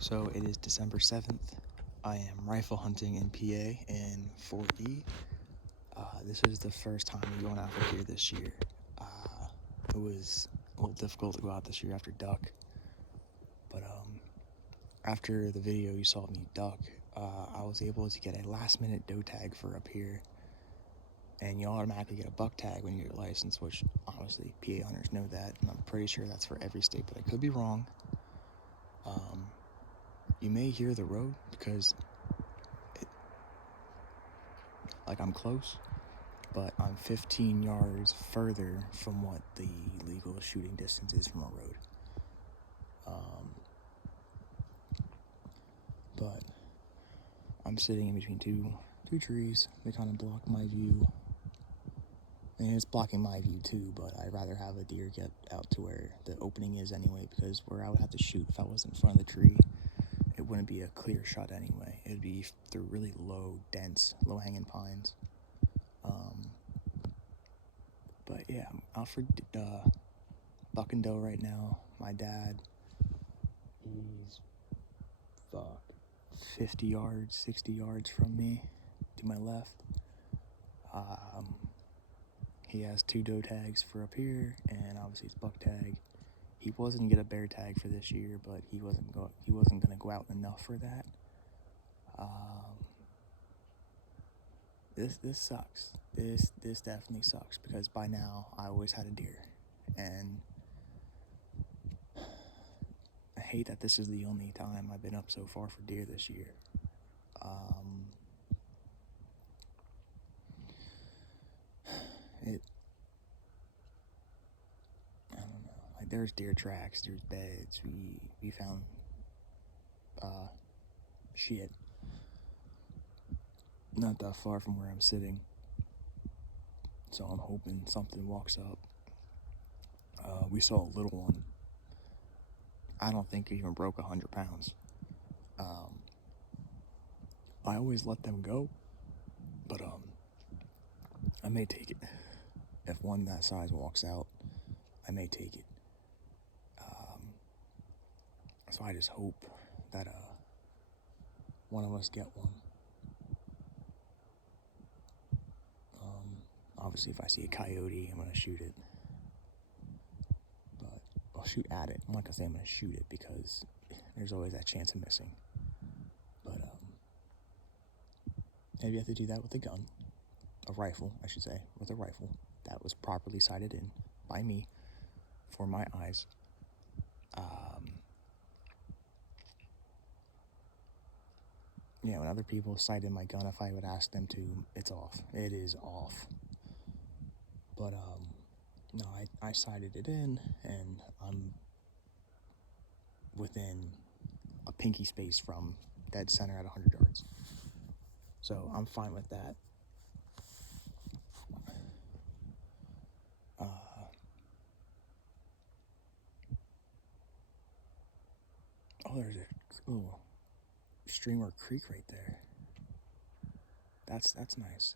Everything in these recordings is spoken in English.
So it is December 7th. I am rifle hunting in PA in 4E. This is the first time I'm going out for deer this year. It was a little difficult to go out this year after duck, but after the video you saw me duck, I was able to get a last-minute doe tag for up here, and you automatically get a buck tag when you get your license, which honestly PA hunters know that, and I'm pretty sure that's for every state, but I could be wrong. You may hear the road because I'm close, but I'm 15 yards further from what the legal shooting distance is from a road. But I'm sitting in between two trees. They kind of block my view. And it's blocking my view too, but I'd rather have a deer get out to where the opening is anyway, because where I would have to shoot if I was in front of the tree, it wouldn't be a clear shot anyway. It'd be through really low, dense, low-hanging pines. But yeah, I'm out for buck and doe right now. My dad, he's 50 yards, 60 yards from me to my left. He has 2 doe tags for up here, and obviously his buck tag. He wasn't gonna get a bear tag for this year, but he wasn't gonna go out enough for that. This sucks. This definitely sucks, because by now I always had a deer, and I hate that this is the only time I've been up so far for deer this year. I don't know. Like, there's deer tracks, there's beds. We found shit not that far from where I'm sitting. So I'm hoping something walks up. We saw a little one. I don't think it even broke 100 pounds. I always let them go, but I may take it. If one that size walks out, I may take it. So I just hope that one of us get one. Obviously, if I see a coyote, I'm gonna shoot it. But I'll shoot at it. I'm not gonna say I'm gonna shoot it, because there's always that chance of missing. But maybe you have to do that with a gun, a rifle, I should say, with a rifle that was properly sighted in by me for my eyes. When other people sighted my gun, if I would ask them to, it's off. It is off. But no, I sighted it in, and I'm within a pinky space from dead center at 100 yards. So I'm fine with that. There's a little stream or creek right there. That's nice.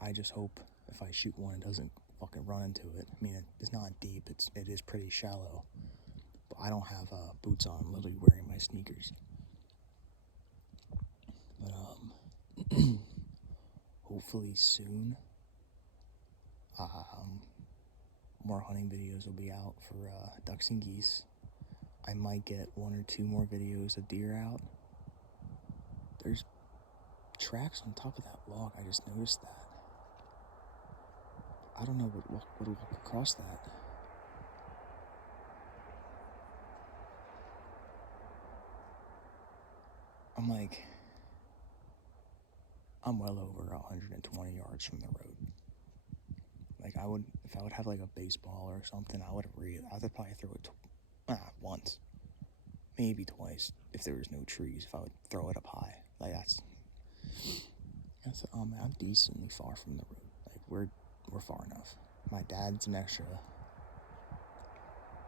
I just hope if I shoot one, it doesn't fucking run into it. I mean, it's not deep. It is pretty shallow. But I don't have boots on. I'm literally wearing my sneakers. But hopefully soon, more hunting videos will be out for ducks and geese. I might get 1 or 2 more videos of deer out. There's tracks on top of that log. I just noticed that. I don't know what would walk across that. I'm well over 120 yards from the road. Like, if I would have like a baseball or something, I would probably throw it once, maybe twice, if there was no trees. If I would throw it up high, like I'm decently far from the road. Like, we're far enough. My dad's an extra,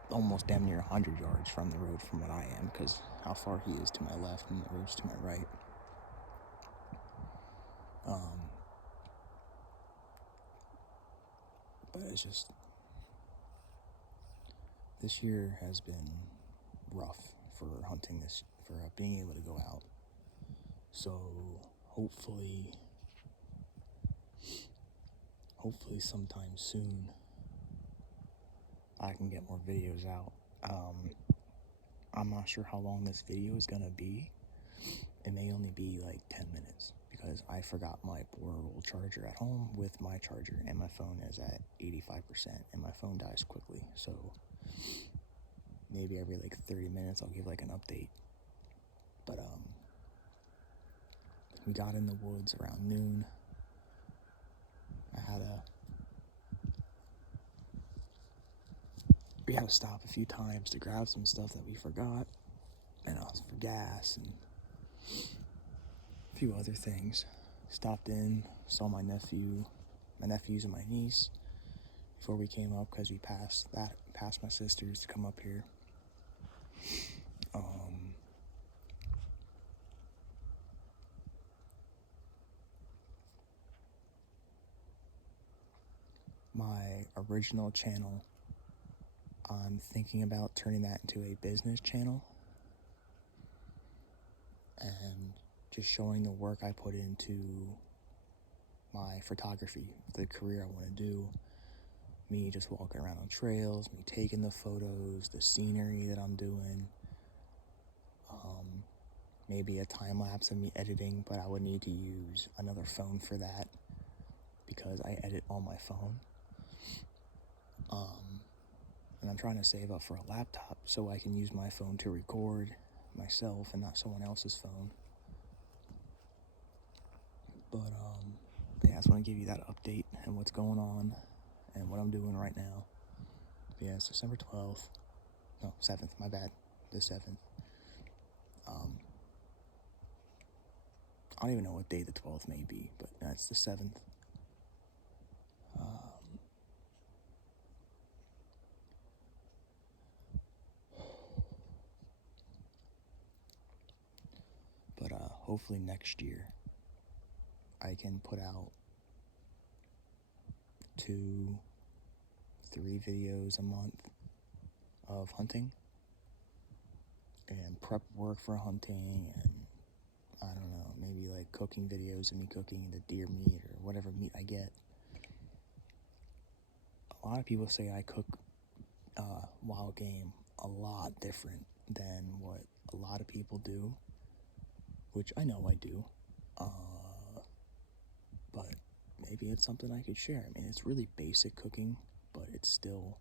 almost damn near 100 yards from the road from what I am, because how far he is to my left and the road's to my right. But it's just, this year has been rough for hunting for being able to go out. So hopefully sometime soon I can get more videos out. I'm not sure how long this video is gonna be. It may only be like 10 minutes because I forgot my portable charger at home with my charger, and my phone is at 85% and my phone dies quickly. So maybe every like 30 minutes I'll give like an update. But we got in the woods around noon. We had to stop a few times to grab some stuff that we forgot, and also for gas and a few other things. Stopped in, saw my nephews and my niece before we came up, because we passed my sisters to come up here. My original channel, I'm thinking about turning that into a business channel and just showing the work I put into my photography, the career I want to do. Me just walking around on trails, me taking the photos, the scenery that I'm doing, maybe a time lapse of me editing, but I would need to use another phone for that because I edit on my phone. And I'm trying to save up for a laptop so I can use my phone to record myself and not someone else's phone. But yeah, I just want to give you that update and what's going on and what I'm doing right now. Yeah, it's December 12th. No, 7th, my bad. The 7th. I don't even know what day the 12th may be, but that's the 7th. But hopefully next year I can put out 2-3 videos a month of hunting and prep work for hunting, and I don't know, maybe like cooking videos of me cooking the deer meat or whatever meat I get. A lot of people say I cook wild game a lot different than what a lot of people do, which I know I do, but maybe it's something I could share. I mean, it's really basic cooking, but it's still,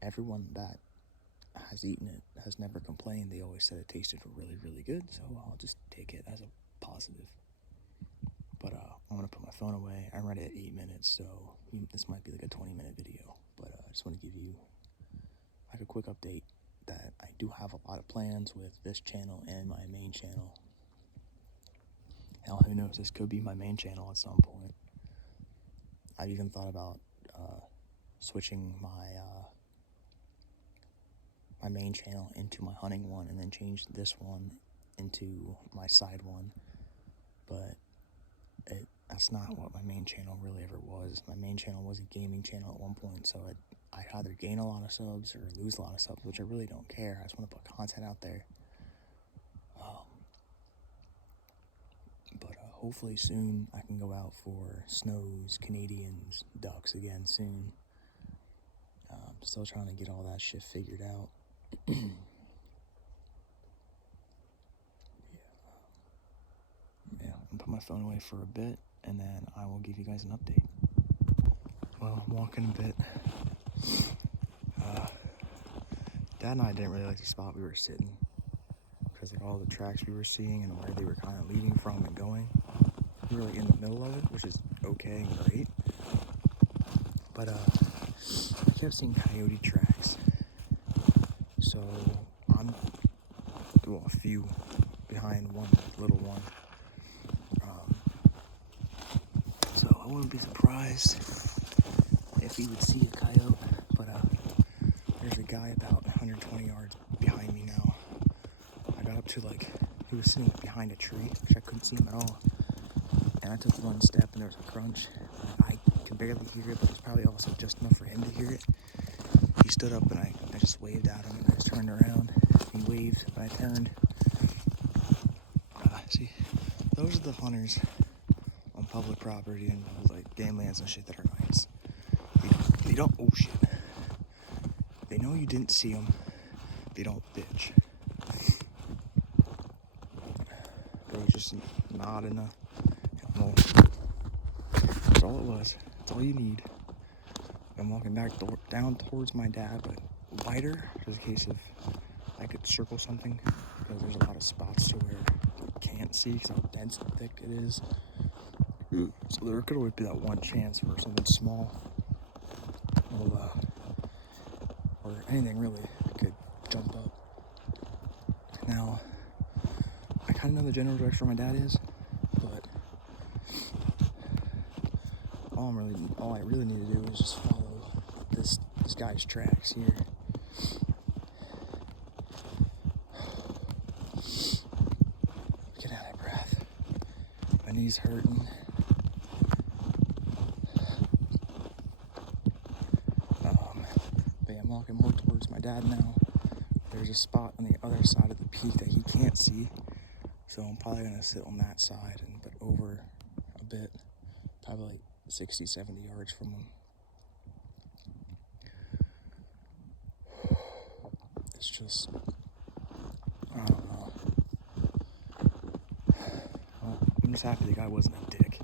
everyone that has eaten it has never complained. They always said it tasted really, really good, so I'll just take it as a positive. But I'm gonna put my phone away. I'm ready at 8 minutes, so this might be like a 20-minute video, but I just want to give you like a quick update that I do have a lot of plans with this channel and my main channel. Hell, who knows, this could be my main channel at some point. I've even thought about switching my main channel into my hunting one and then change this one into my side one, but that's not what my main channel really ever was. My main channel was a gaming channel at one point, so I'd either gain a lot of subs or lose a lot of subs, which I really don't care. I just want to put content out there. But hopefully soon I can go out for snows, Canadians, ducks again soon. Still trying to get all that shit figured out. Yeah, I'll put my phone away for a bit, and then I will give you guys an update. Well, I'm walking a bit. Dad and I didn't really like the spot we were sitting, because like all the tracks we were seeing and where they were kind of leading from and going, we were like in the middle of it, which is okay and great. But I kept seeing coyote tracks, so I'm a few behind one little one. So I wouldn't be surprised if we would see a coyote, but there's a guy about 120 yards behind me now. I got up to he was sitting behind a tree, which I couldn't see him at all. And I took one step and there was a crunch. I could barely hear it, but it was probably also just enough for him to hear it. He stood up and I just waved at him and I just turned around. He waved when I turned. See, those are the hunters on public property and like game lands and shit that are nice. They don't, oh shit. They know you didn't see them. They don't bitch. They just nod in a, well, that's all it was. That's all you need. I'm walking back down towards my dad, but wider, just in case of I could circle something, because there's a lot of spots to where you can't see because how dense and thick it is. So there could always be that one chance where something small or anything really could jump up. Now, I kind of know the general direction where my dad is, but all I really need to do is just follow this guy's tracks here. Get out of breath. My knee's hurting. But yeah, I'm walking more towards my dad now. There's a spot on the other side of the peak that he can't see, so I'm probably gonna sit on that side but over a bit, probably like 60, 70 yards from him. It's just, I don't know. Well, I'm just happy the guy wasn't a dick.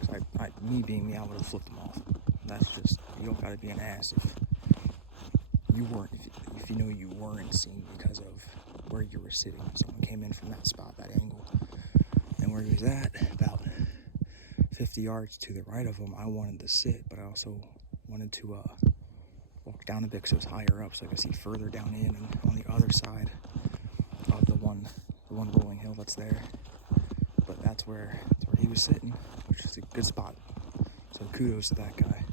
Because me being me, I would have flipped him off. That's just, you don't gotta be an ass if you know you weren't seen because of where you were sitting. Someone came in from that spot, that angle. And where he was at, about 50 yards to the right of him, I wanted to sit, but I also wanted to walk down a bit because it was higher up, so I could see further down in and on the other side of the one rolling hill that's there. But that's where he was sitting, which is a good spot. So kudos to that guy.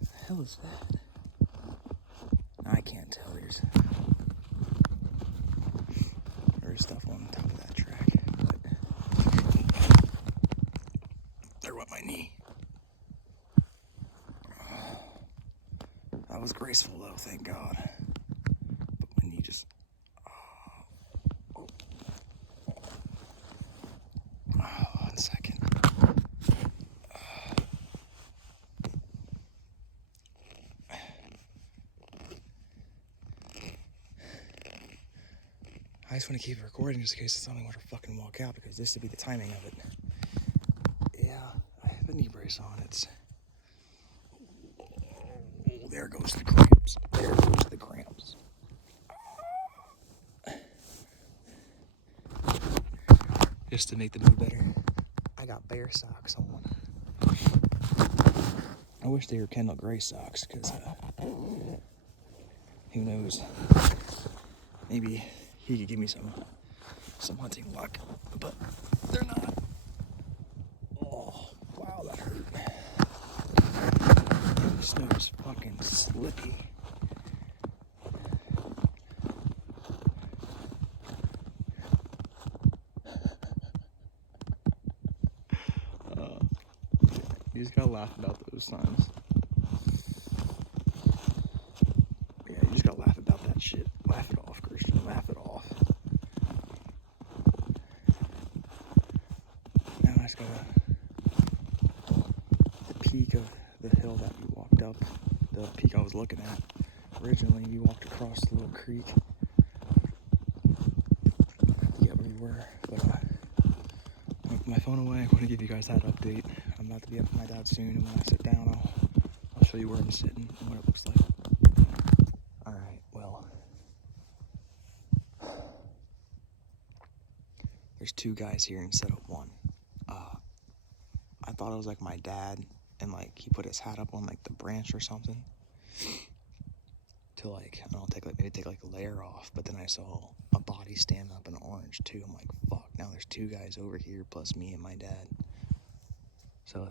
The hell is that? I can't tell. There's stuff on top of that track, but there went my knee. That was graceful though, thank God. But my knee just, one second. I just want to keep it recording just in case something were to fucking walk out, because this would be the timing of it. Yeah, I have a knee brace on. Oh, there goes the cramps. There goes the cramps. Just to make the mood better, I got bear socks on. I wish they were Kendall Gray socks, because who knows? Maybe he could give me some hunting luck, but they're not. Oh, wow, that hurt. The snow is fucking slippy. You just gotta laugh about those signs. Yeah, you just gotta laugh about that shit. Laugh it off, Christian. Laugh it off. Now I just gotta... The peak of the hill that we walked up, the peak I was looking at, originally you walked across the little creek. I forget where we were, but I'm gonna put my phone away. I want to give you guys that update. I'm about to be up with my dad soon, and when I sit down, I'll show you where I'm sitting and what it looks like. Alright, well, there's two guys here instead of one. I thought it was like my dad, and like he put his hat up on like the branch or something to like, I don't know, take like a layer off, but then I saw a body stand up in orange too. I'm like, fuck, now there's two guys over here plus me and my dad. So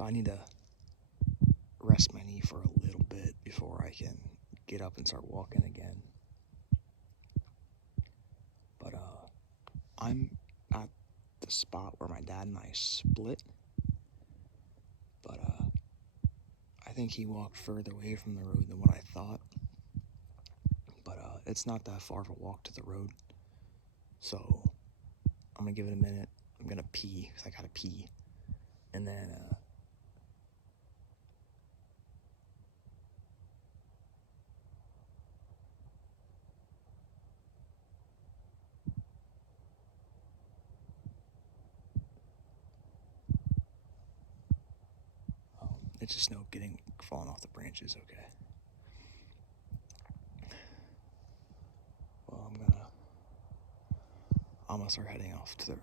I need to rest my knee for a little bit before I can get up and start walking again. But I'm at the spot where my dad and I split, but I think he walked further away from the road than what I thought. But it's not that far of a walk to the road. So I'm going to give it a minute. I'm going to pee because I got to pee. And then it's just snow falling off the branches, okay. Well, I'm gonna start heading off to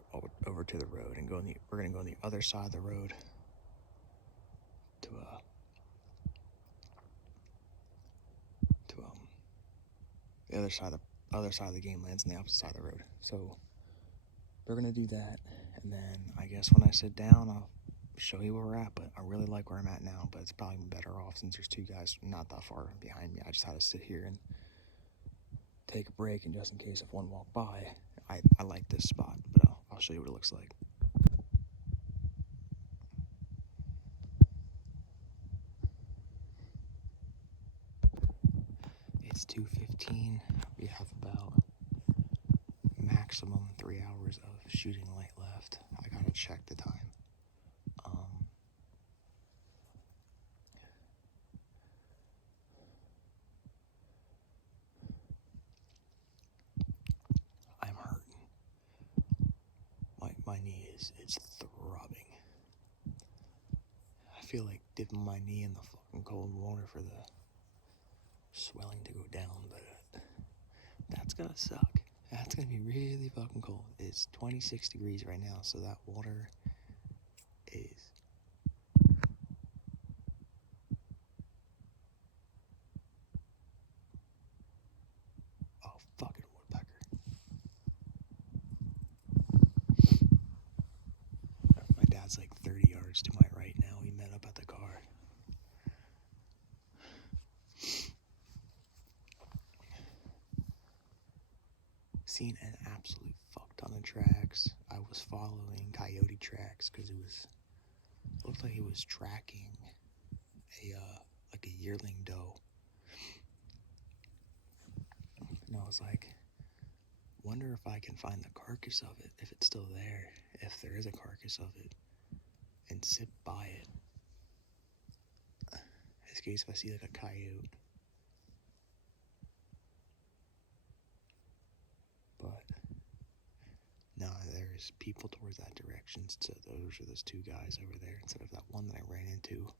over to the road and we're gonna go on the other side of the road to the other side of the game lands on the opposite side of the road. So we're gonna do that, and then I guess when I sit down, I'll show you where we're at. But I really like where I'm at now, but it's probably better off since there's two guys not that far behind me. I just had to sit here and take a break, and just in case if one walked by, I like this spot, but I'll show you what it looks like. It's 2:15. We have about maximum 3 hours of shooting light left. I gotta check the time. I'm hurting. My knee it's throbbing. I feel like dipping my knee in the fucking cold water for the swelling to go down, but that's gonna suck. That's gonna be really fucking cold. It's 26 degrees right now, so that water is fucking woodpecker. My dad's like 30 yards to my right now. We met up at the car. Seen an absolute fuck ton of tracks. I was following coyote tracks because it looked like it was tracking a yearling doe. And I was like, wonder if I can find the carcass of it, if it's still there, if there is a carcass of it, and sit by it. In this case, if I see like a coyote. But no, there's people towards that direction, so those two guys over there instead of that one that I ran into.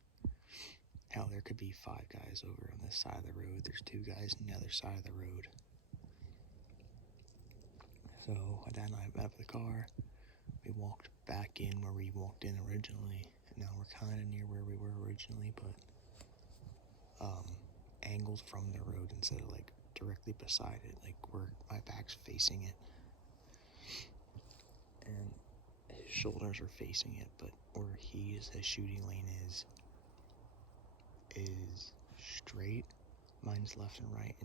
Hell, there could be 5 guys over on this side of the road. There's 2 guys on the other side of the road. So my dad and I met up at the car. We walked back in where we walked in originally, and now we're kind of near where we were originally, but angled from the road instead of like directly beside it, like where my back's facing it, and his shoulders are facing it, but where his shooting lane is straight. Mine's left and right,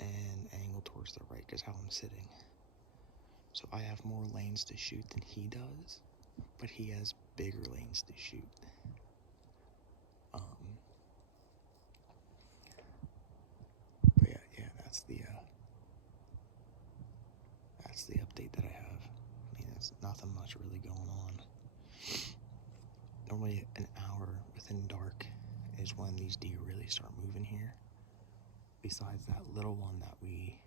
and angled towards the right because how I'm sitting. So I have more lanes to shoot than he does, but he has bigger lanes to shoot. But yeah, that's the update that I have. I mean, there's nothing much really going on. Normally an hour within dark is when these deer really start moving here. Besides that little one that we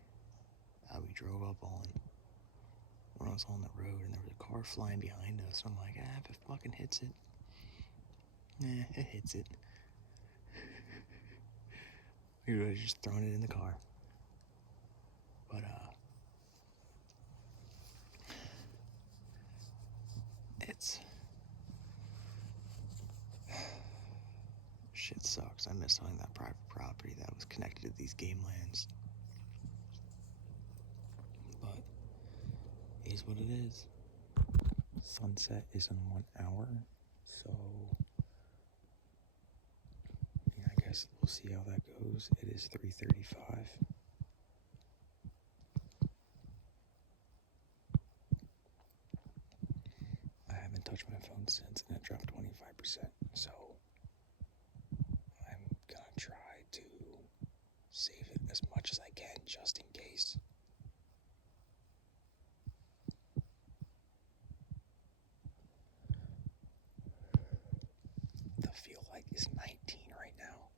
drove up on when I was on the road, and there was a car flying behind us, and I'm like, if it fucking hits it, it hits it. We would have just thrown it in the car. But shit sucks. I miss owning that private property that was connected to these game lands. But it is what it is. Sunset is in 1 hour, so yeah, I guess we'll see how that goes. It is 3:35. I haven't touched my phone since, and it dropped 25%, so I'm save it as much as I can just in case. The feel like is 19 right now.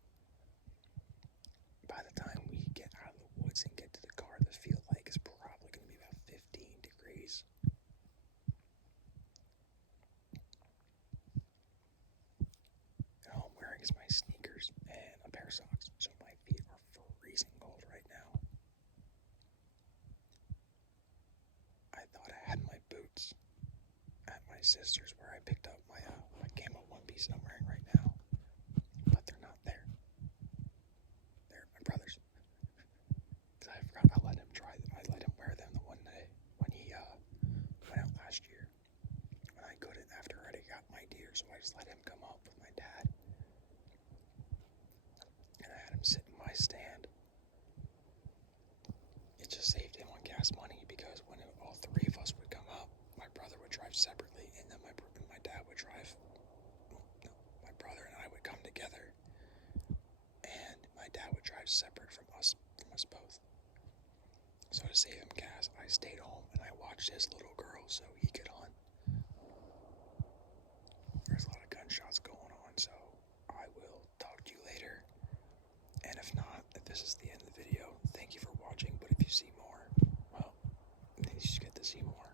By the time we get out of the woods and get to the car, the feel like is probably going to be about 15 degrees. And all I'm wearing is my sneakers and a pair of socks, so my feet are freezing cold right now. I thought I had my boots at my sister's where I picked up my camo one piece that I'm wearing right now, but they're not there. They're my brother's. Cause I forgot I let him try them. I let him wear them the one day when he went out last year. When I couldn't after I already got my deer, so I just let him come up with my dad. And I had him sit in my stand. It just saved him on gas money because when all three of us would come up, my brother would drive separately, and then my dad would drive. No, my brother and I would come together, and my dad would drive separate from us both. So to save him gas, I stayed home and I watched his little girl so he could hunt. There's a lot of gunshots going on, so I will talk to you later. And if not, if this is the end of the video, thank you for watching. But if you see more, well, you just get to see more.